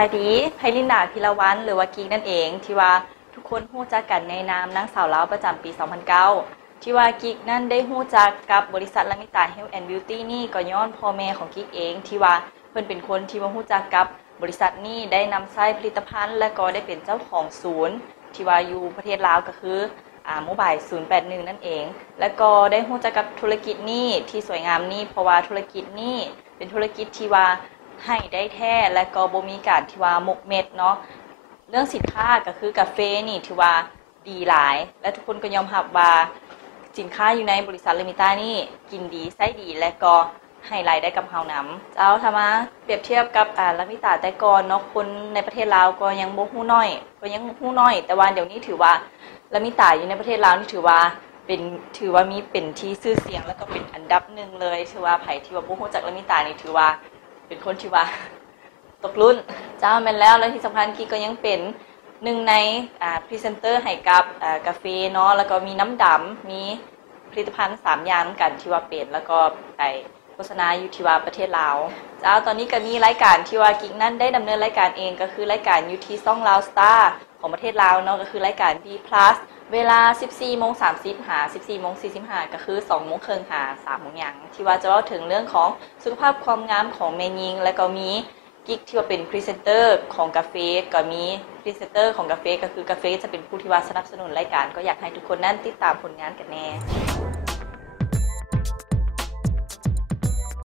บายดีไพลินดา พิรวันหรือว่ากิ๊กนั่นเองที่ว่าทุกคนฮู้จักกันในนามนางสาวลาวประจำปี 2009 ที่ว่ากิ๊กนั่นได้ฮู้จักกับบริษัทลมิตา Health and Beauty นี่ก็ย้อนพ่อแม่ของกิ๊กเองที่ว่าเพิ่นเป็นคนที่ว่าฮู้จักกับบริษัทนี้ได้นำใช้ผลิตภัณฑ์และก็ได้เป็นเจ้าของศูนย์ที่ว่าอยู่ประเทศลาวก็คือโมบาย081นั่นเองแล้วก็ได้ฮู้จักกับธุรกิจนี้ที่สวยงามนี้เพราะว่าธุรกิจนี้เป็นธุรกิจที่ว่าให้ได้แท้และก็บ่มีการที่ว่าหมกเม็ดเนาะเรื่องสินค้าก็คือกาแฟนี่ถือว่าดีหลายและทุกคนก็ยอมรับว่าสินค้าอยู่ในบริษัทเลมิต้านี่กินดีไส้ดีและก็ให้รายได้กับเฮานำเจ้าทำมาเปรียบเทียบกับลมิตาแต่ก่อนเนาะคนในประเทศลาวก็ยังบ่ฮู้น้อยแต่ว่าเดี๋ยวนี้ถือว่าลมิตาอยู่ในประเทศลาวนี่ถือว่ามีเป็นที่ชื่อเสียงแล้วก็เป็นอันดับหนึ่งเลยถือว่าไผที่ว่าบ่ฮู้จักลมิตานี่ถือว่าเป็นคนที่ว่าตกรุ่นเจ้าแม่นแล้วที่สำคัญกิ๊กก็ยังเป็นหนึ่งในพรีเซนเตอร์ให้กับกาแฟเนาะแล้วก็มีน้ำดำมีผลิตภัณฑ์3อย่างกันที่ว่าเป็นแล้วก็ไปโฆษณาอยู่ที่ว่าประเทศลาวเจ้าตอนนี้ก็มีรายการที่ว่ากิ๊กนั้นได้ดำเนินรายการเองก็คือรายการอยู่ที่ช่องลาวสตาร์ของประเทศลาวเนาะก็คือรายการ B+ เวลา 14:30 หา 14:45 ก็คือ 2:30 หา 3:00 หยังที่ว่าจะเล่าถึงเรื่องของสุขภาพความงามของแม่หญิงและก็มีกิ๊กที่ว่าเป็นพรีเซนเตอร์ของกาแฟก็มีพรีเซนเตอร์ของกาแฟก็คือกาแฟจะเป็นผู้ที่ว่าสนับสนุนรายการก็อยากให้ทุกคนนั้นติดตามผลงานกันแน่